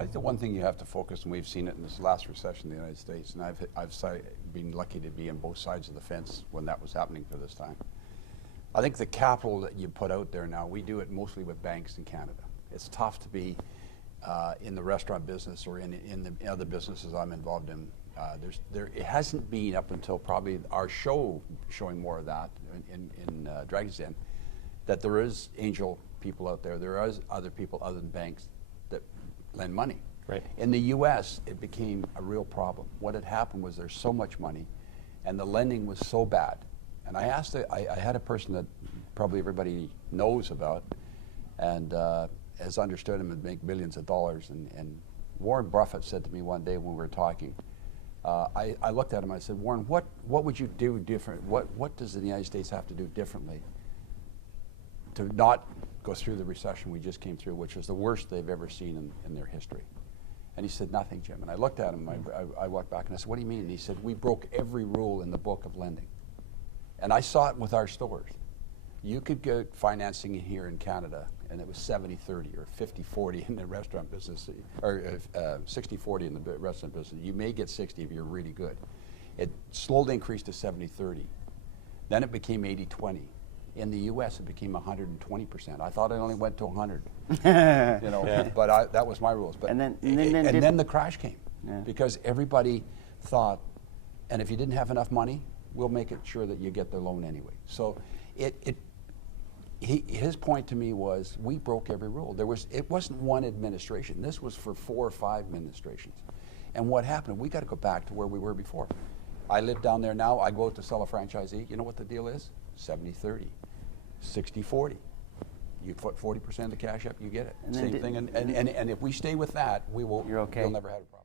I think the one thing you have to focus, and we've seen it in this last recession in the United States, and I've been lucky to be on both sides of the fence when that was happening for this time. I think the capital that you put out there now, we do it mostly with banks in Canada. It's tough to be in the restaurant business or in the other businesses I'm involved in. It hasn't been up until probably our show showing more of that in Dragon's Den, that there is angel people out there. There is other people other than banks that lend money. Right. In the U.S., it became a real problem. What had happened was there's so much money, and the lending was so bad. And I asked, I had a person that probably everybody knows about, and has understood him and make millions of dollars. And Warren Buffett said to me one day when we were talking, I looked at him, I said, Warren, what would you do different? What does the United States have to do differently to not go through the recession we just came through, which was the worst they've ever seen in their history? And he said, nothing, Jim. And I looked at him, I walked back and I said, what do you mean? And he said, we broke every rule in the book of lending. And I saw it with our stores. You could get financing here in Canada, and it was 70-30 or 50-40 in the restaurant business, or 60-40 in the restaurant business. You may get 60 if you're really good. It slowly increased to 70-30. Then it became 80-20. In the U.S., it became 120%. I thought it only went to 100. You know, yeah. But that was my rules. But and then the crash came, because everybody thought, and if you didn't have enough money, we'll make it sure that you get the loan anyway. So his point to me was, we broke every rule. It wasn't one administration. This was for 4 or 5 administrations. And what happened? We got to go back to where we were before. I live down there now. I go out to sell a franchisee. You know what the deal is? 70-30, 60-40. You put 40% of the cash up, you get it. And same thing. And if we stay with that, we will. You're okay. We'll never have a problem.